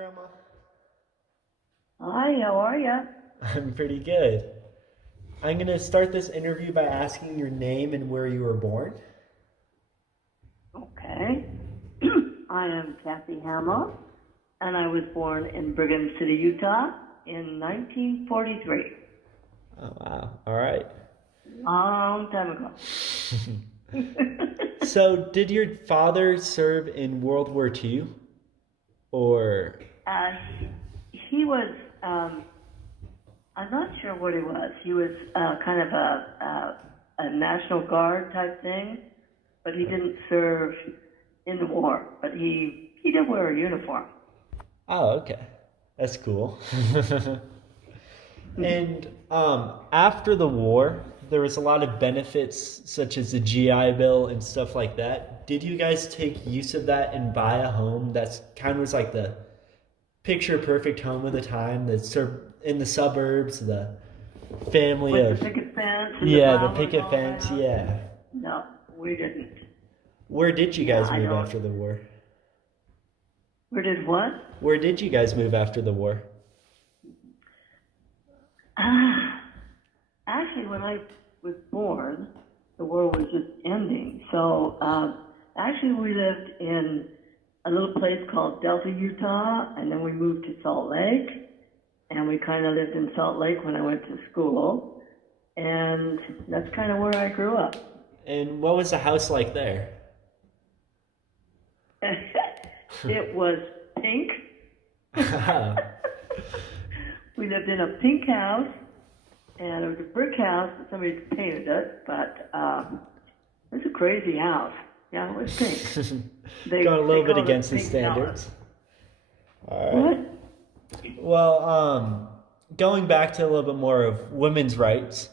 Grandma. Hi, how are ya? I'm pretty good. I'm going to start this interview by asking your name and where you were born. Okay. I am Kathy Hamill, and I was born in Brigham City, Utah in 1943. Oh, wow. All right. Long time ago. So, did your father serve in World War II? Or. uh, he was, I'm not sure what he was. He was kind of a National Guard type thing, but he didn't serve in the war. But he did wear a uniform. Oh, okay. That's cool. And after the war, there was a lot of benefits such as the GI Bill and stuff like that. Did you guys take use of that and buy a home that's kind of was like the picture perfect home of the time that's in the suburbs, the family With the of picket fence and the yeah, the flowers picket all fence, around? yeah. No, we didn't. Where did you Yeah, guys I move don't. after the war? We did what? Where did you guys move after the war? Ah, actually, when I was born, the war was just ending. So actually, we lived in a little place called Delta, Utah, and then we moved to Salt Lake. And we kind of lived in Salt Lake when I went to school. And that's kind of where I grew up. And what was the house like there? It was pink. We lived in a pink house, and it was a brick house, but somebody painted it, but it was a crazy house. Yeah, it was pink. Going a They little bit called it against the Pink Palace. standards. All right. What? Well, going back to a little bit more of women's rights,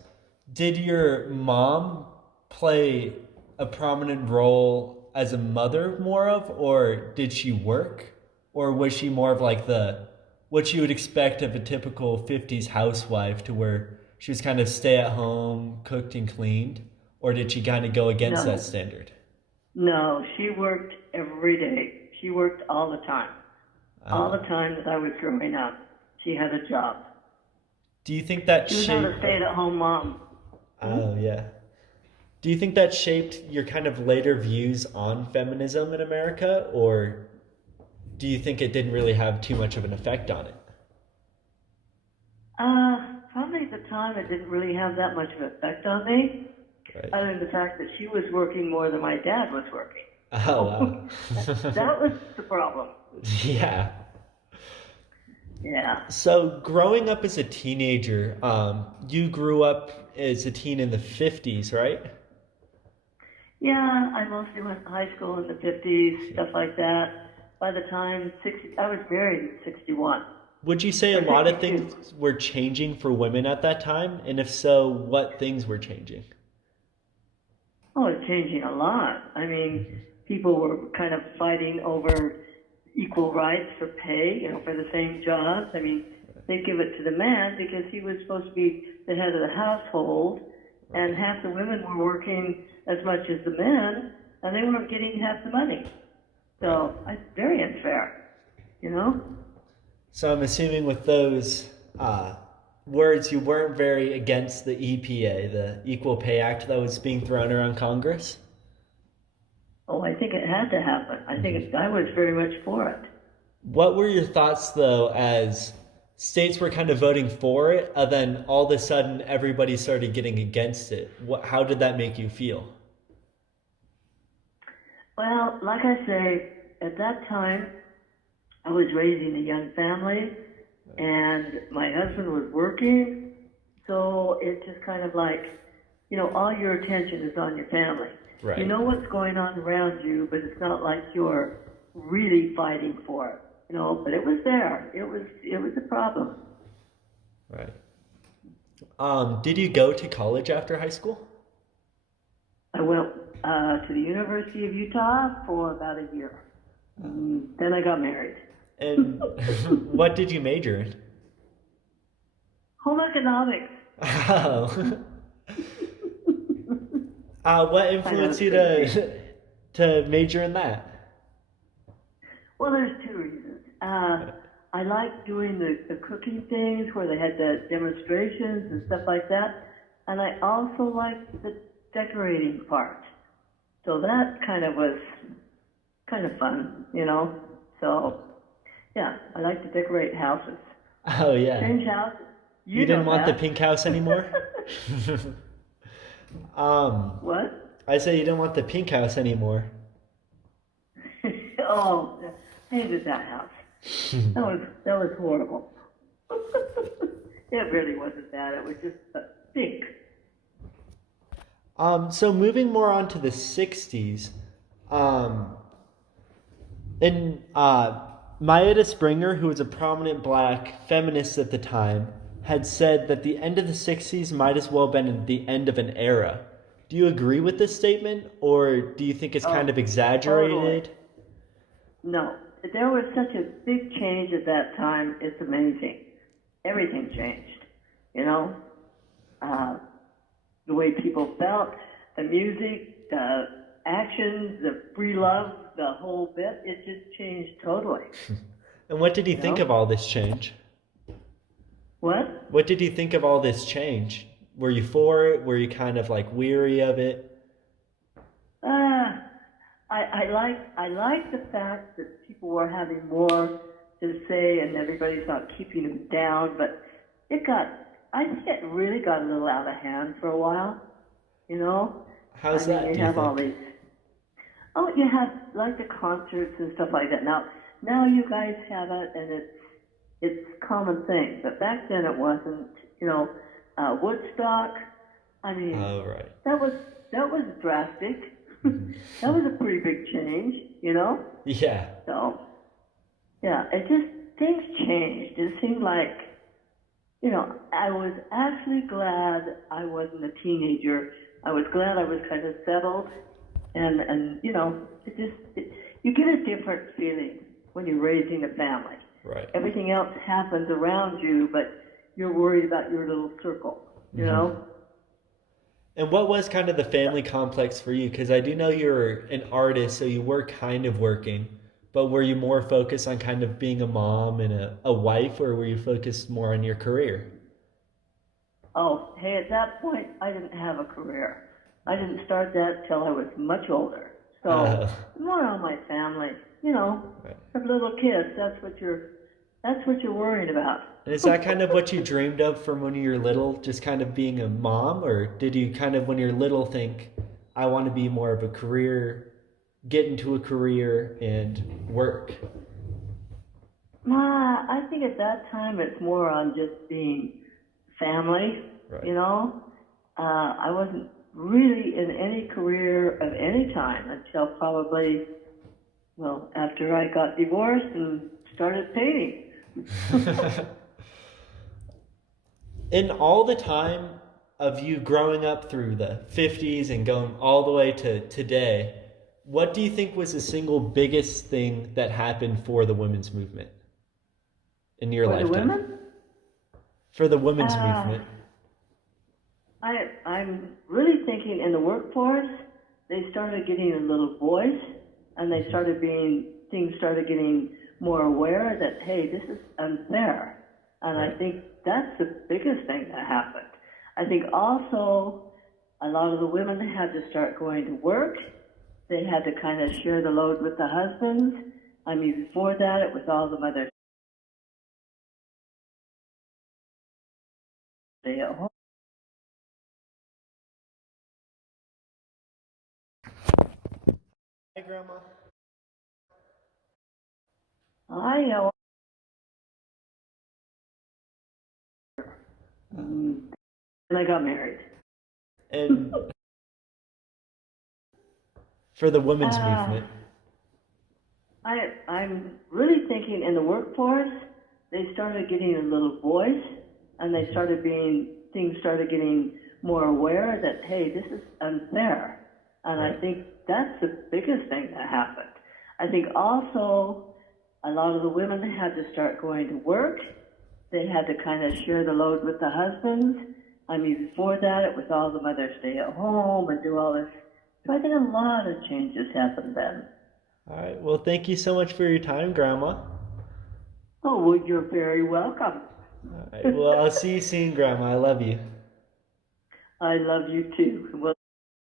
did your mom play a prominent role as a mother more of, or did she work? Or was she more of like the what you would expect of a typical 50s housewife to where she was kind of stay at home, cooked and cleaned? Or did she kind of go against that No, standard? no, she worked every day. She worked all the time. All Uh, the time that I was growing up, she had a job. do you think that She was not a shaped? stay-at-home mom. Hmm? Oh, yeah. Do you think that shaped your kind of later views on feminism in America, or do you think it didn't really have too much of an effect on it? Probably at the time it didn't really have that much of an effect on me, Right. other than the fact that she was working more than my dad was working. Oh, So wow. that was the problem. Yeah. Yeah. So, growing up as a teenager, you grew up as a teen in the 50s, right? Yeah, I mostly went to high school in the 50s, stuff like that. By the time 60, I was married in 61, Would you say a or lot of 62. things were changing for women at that time? And if so, what things were changing? Oh, it's changing a lot. I mean, people were kind of fighting over equal rights for pay, for the same jobs. I mean, they give it to the man because he was supposed to be the head of the household, and Right. half the women were working as much as the men, and they weren't getting half the money. Right. So it's very unfair, you know? So I'm assuming with those words, you weren't very against the EPA, the Equal Pay Act that was being thrown around Congress. Oh, I think it had to happen. Hmm. I was very much for it. What were your thoughts, though, as states were kind of voting for it, and then all of a sudden everybody started getting against it? How did that make you feel? Well, like I say, at that time, I was raising a young family, and my husband was working, so it's just kind of like, all your attention is on your family. You Right, know what's going on around you, but it's not like you're really fighting for it, But it was there. It was a problem. right. Did you go to college after high school? I went to the University of Utah for about a year. Then I got married. And what did you major in? Home economics. Oh. What I know influenced it's you crazy. to major in that? Well, there's two reasons. I liked doing the cooking things where they had the demonstrations and stuff like that. And I also liked the decorating part. So that kind of was kind of fun, you know? So, yeah, I like to decorate houses. Oh yeah. Change houses. You didn't know want the that. pink house anymore? What? I say you didn't want the pink house anymore. Oh, I hated that house. That was horrible. It really wasn't that. It was just a stink. So moving more on to the 60s, um, and Maida Springer, who was a prominent black feminist at the time, had said that the end of the 60s might as well have been the end of an era. Do you agree with this statement, or do you think it's kind of exaggerated? Totally. No, there was such a big change at that time. It's amazing. Everything changed. You know, the way people felt, the music, the actions, the free love, the whole bit. It just changed totally. And what did you You think know? of all this change? What? What did you think of all this change? Were you for it? Were you kind of like weary of it? I like the fact that people were having more to say and everybody's not keeping them down, but I think it really got a little out of hand for a while, you know? How's that, You do you have all think? these, you have like the concerts and stuff like that. Now you guys have it and it's common thing, but back then it wasn't, you know, Woodstock, I mean, Oh, right. that was drastic. That was a pretty big change, you know? Yeah. So, yeah, things changed. It seemed like, you know, I was actually glad I wasn't a teenager. I was glad I was kind of settled. And you know, you get a different feeling when you're raising a family. Right. Everything else happens around you, but you're worried about your little circle, you know? And what was kind of the family complex for you? Because I do know you're an artist, so you were kind of working, but were you more focused on kind of being a mom and a wife, or were you focused more on your career? Oh, hey, at that point, I didn't have a career. I didn't start that till I was much older. So, Uh, more on my family, you know, right. have little kids. That's what you're worried about. And is that kind of what you dreamed of from when you were little, just kind of being a mom? Or did you kind of, when you're little, think, I want to be more of a career, get into a career and work? I think at that time it's more on just being family, Right. you know. I wasn't really in any career of any time until probably, well, after I got divorced and started painting. In all the time of you growing up through the 50s and going all the way to today, what do you think was the single biggest thing that happened for the women's movement in your For the lifetime? women? For the women's Uh, movement. I'm really thinking in the workforce, they started getting a little voice, and they started things started getting more aware that, hey, this is unfair. And I think that's the biggest thing that happened. I think also a lot of the women had to start going to work. They had to kind of share the load with the husbands. I mean, before that, it was all the mothers stay at home. Hi, Grandma. I know. And I got married. And for the women's Uh, movement. I'm really thinking in the workforce, they started getting a little voice, and they started things started getting more aware that, hey, this is unfair. And I think that's the biggest thing that happened. I think also a lot of the women had to start going to work. They had to kind of share the load with the husbands. I mean, before that, it was all the mothers stay at home and do all this. So I think a lot of changes happened then. All right. Well, thank you so much for your time, Grandma. Oh, well, you're very welcome. All right. Well, I'll see you soon, Grandma. I love you. I love you too. Well,